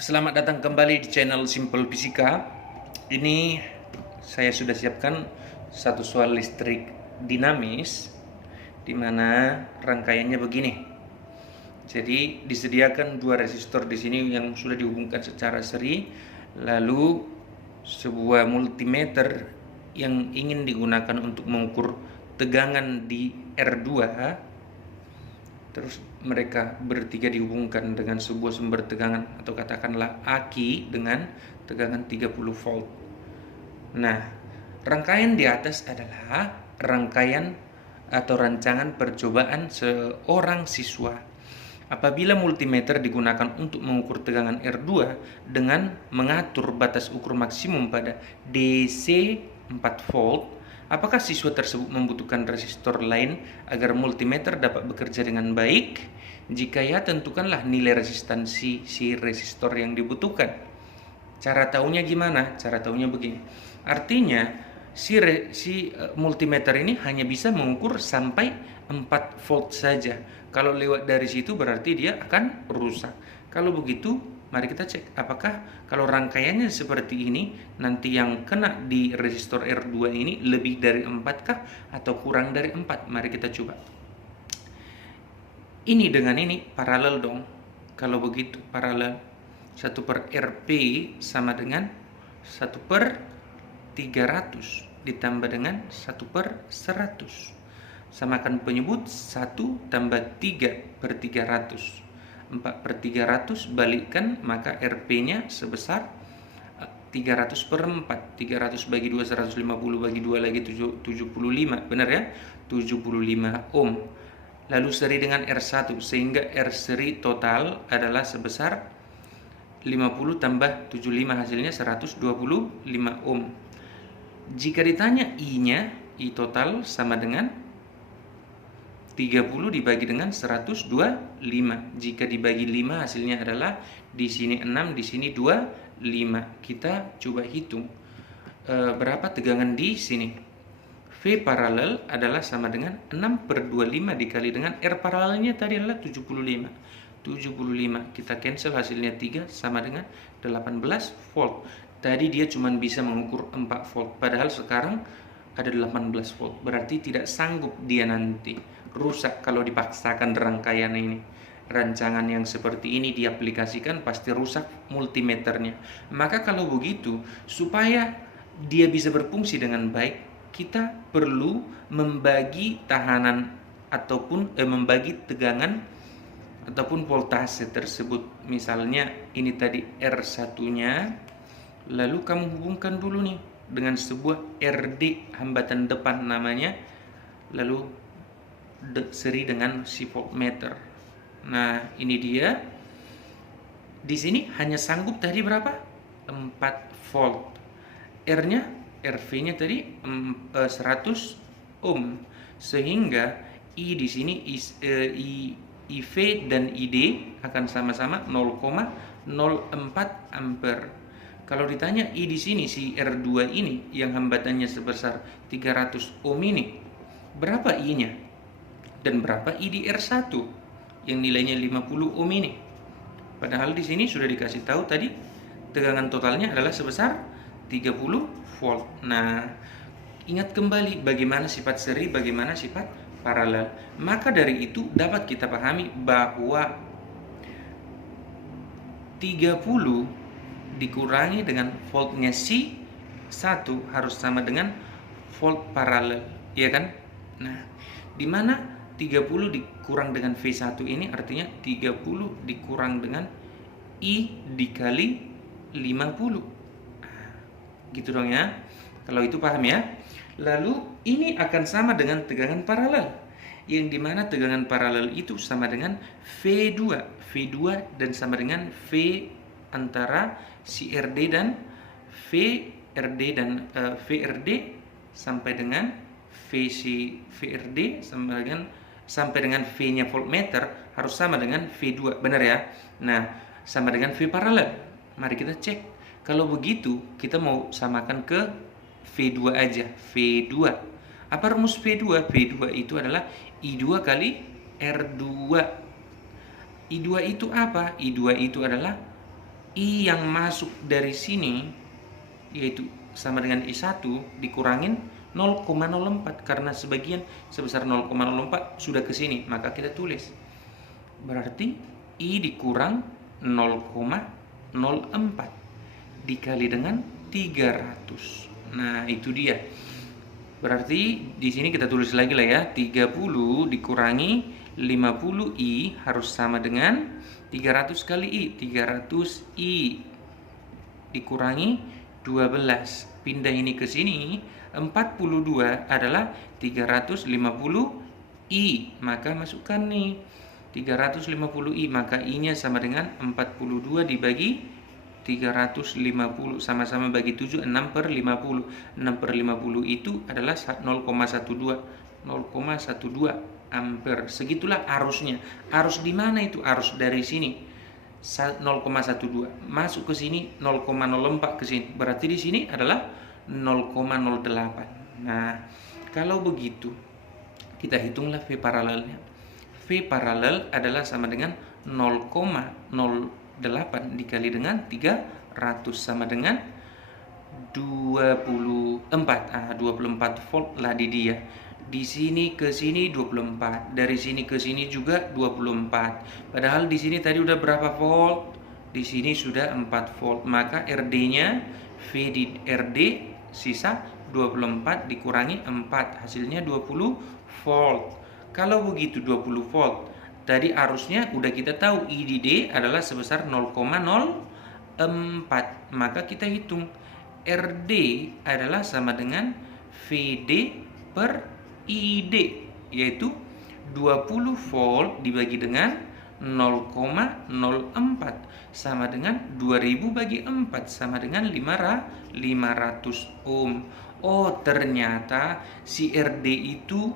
Selamat datang kembali di channel Simple Fisika. Ini saya sudah siapkan satu soal listrik dinamis di mana rangkaiannya begini. Jadi disediakan dua resistor di sini yang sudah dihubungkan secara seri, lalu sebuah multimeter yang ingin digunakan untuk mengukur tegangan di R2. Terus mereka bertiga dihubungkan dengan sebuah sumber tegangan atau katakanlah aki dengan tegangan 30 volt. Nah, rangkaian di atas adalah rangkaian atau rancangan percobaan seorang siswa apabila multimeter digunakan untuk mengukur tegangan R2 dengan mengatur batas ukur maksimum pada DC 4 volt. Apakah siswa tersebut membutuhkan resistor lain agar multimeter dapat bekerja dengan baik? Jika ya, tentukanlah nilai resistansi si resistor yang dibutuhkan. Cara tahunya gimana? Cara tahunya begini. Artinya si multimeter ini hanya bisa mengukur sampai 4 volt saja. Kalau lewat dari situ berarti dia akan rusak. Kalau begitu, mari kita cek apakah kalau rangkaiannya seperti ini, nanti yang kena di resistor R2 ini lebih dari 4 kah atau kurang dari 4? Mari kita coba. Ini dengan ini paralel dong. Kalau begitu paralel, 1 per RP sama dengan 1 per 300 ditambah dengan 1 per 100. Samakan penyebut 1 tambah 3 per 300. 4 per 300 balikkan, maka RP-nya sebesar 300 per 4. 300 bagi 2, 150 bagi 2 lagi 75. Benar ya? 75 ohm. Lalu seri dengan R1, sehingga R seri total adalah sebesar 50 tambah 75, hasilnya 125 ohm. Jika ditanya I-nya, I total sama dengan 30 dibagi dengan 125. Jika dibagi 5 hasilnya adalah di sini 6, di sini 25. Kita coba hitung berapa tegangan di sini. V paralel adalah sama dengan 6 per 25 dikali dengan R paralelnya tadi adalah 75. 75 kita cancel, hasilnya 3 sama dengan 18 volt. Tadi dia cuma bisa mengukur 4 volt, padahal sekarang ada 18 volt. Berarti tidak sanggup dia nanti, rusak kalau dipaksakan rangkaian ini. Rancangan yang seperti ini diaplikasikan pasti rusak multimeternya. Maka kalau begitu, supaya dia bisa berfungsi dengan baik, kita perlu membagi tahanan ataupun membagi tegangan ataupun voltase tersebut. Misalnya ini tadi R1-nya, lalu kamu hubungkan dulu nih dengan sebuah RD hambatan depan namanya, lalu seri dengan si voltmeter. Nah, ini dia. Di sini hanya sanggup tadi berapa? 4 volt. R-nya, RV-nya tadi 100 ohm. Sehingga I di sini IV dan ID akan sama-sama 0,04 ampere. Kalau ditanya I di sini si R2 ini yang hambatannya sebesar 300 ohm ini, berapa I-nya? Dan berapa I di R1 yang nilainya 50 ohm ini? Padahal di sini sudah dikasih tahu tadi tegangan totalnya adalah sebesar 30 volt. Nah, ingat kembali bagaimana sifat seri, bagaimana sifat paralel. Maka dari itu dapat kita pahami bahwa 30 dikurangi dengan voltnya si 1 harus sama dengan volt paralel, ya kan? Nah, di mana 30 dikurang dengan V1 ini artinya 30 dikurang dengan I dikali 50. Gitu dong ya. Kalau itu paham ya. Lalu ini akan sama dengan tegangan paralel, yang dimana tegangan paralel itu sama dengan V2 dan sama dengan V antara si RD dan VRD dan VRD sampai dengan VRD sampai dengan V-nya voltmeter harus sama dengan V2, benar ya? Nah, sama dengan V paralel. Mari kita cek. Kalau begitu, kita mau samakan ke V2 aja. V2. Apa rumus V2? V2 itu adalah I2 kali R2. I2 itu apa? I2 itu adalah I yang masuk dari sini yaitu sama dengan I1 dikurangin 0,04 karena sebagian sebesar 0,04 sudah ke sini, maka kita tulis. Berarti I dikurang 0,04 dikali dengan 300. Nah, itu dia. Berarti di sini kita tulis lagi lah ya, 30 dikurangi 50i harus sama dengan 300 kali i. 300i dikurangi 12. Pindah ini ke sini, 42 adalah 350i. Maka masukkan nih 350i, maka i-nya sama dengan 42 dibagi 350, sama-sama bagi 7, 6 per 50. 6 per 50 itu adalah 0,12 ampere. Segitulah arusnya. Arus di mana itu? Arus dari sini 0,12 masuk ke sini, 0,04 ke sini. Berarti di sini adalah 0,08. Nah, kalau begitu kita hitunglah V paralelnya. V paralel adalah sama dengan 0,08 dikali dengan 300 sama dengan 24. 24 volt lah di dia. Di sini ke sini 24, dari sini ke sini juga 24. Padahal di sini tadi udah berapa volt? Di sini sudah 4 volt. Maka RD-nya V di RD sisa 24 dikurangi 4, hasilnya 20 volt. Kalau begitu 20 volt, tadi arusnya udah kita tahu I di D adalah sebesar 0,04. Maka kita hitung RD adalah sama dengan VD per ID, yaitu 20 volt dibagi dengan 0,04 sama dengan 2000 bagi 4 sama dengan 500 ohm. Oh, ternyata si RD itu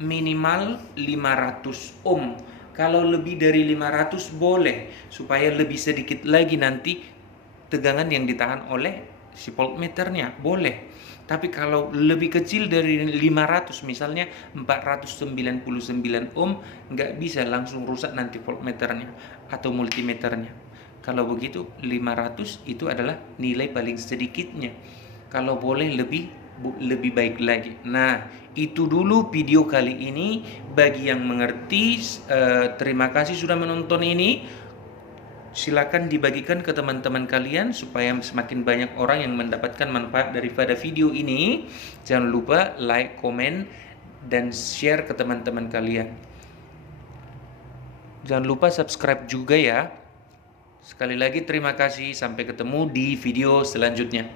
minimal 500 ohm. Kalau lebih dari 500 boleh, supaya lebih sedikit lagi nanti tegangan yang ditahan oleh si voltmeternya, boleh. Tapi kalau lebih kecil dari 500, misalnya 499 ohm, nggak bisa, langsung rusak nanti voltmeternya atau multimeternya. Kalau begitu 500 itu adalah nilai paling sedikitnya. Kalau boleh lebih baik lagi. Nah, itu dulu video kali ini. Bagi yang mengerti, terima kasih sudah menonton ini. Silakan dibagikan ke teman-teman kalian supaya semakin banyak orang yang mendapatkan manfaat daripada video ini. Jangan lupa like, komen, dan share ke teman-teman kalian. Jangan lupa subscribe juga ya. Sekali lagi terima kasih, sampai ketemu di video selanjutnya.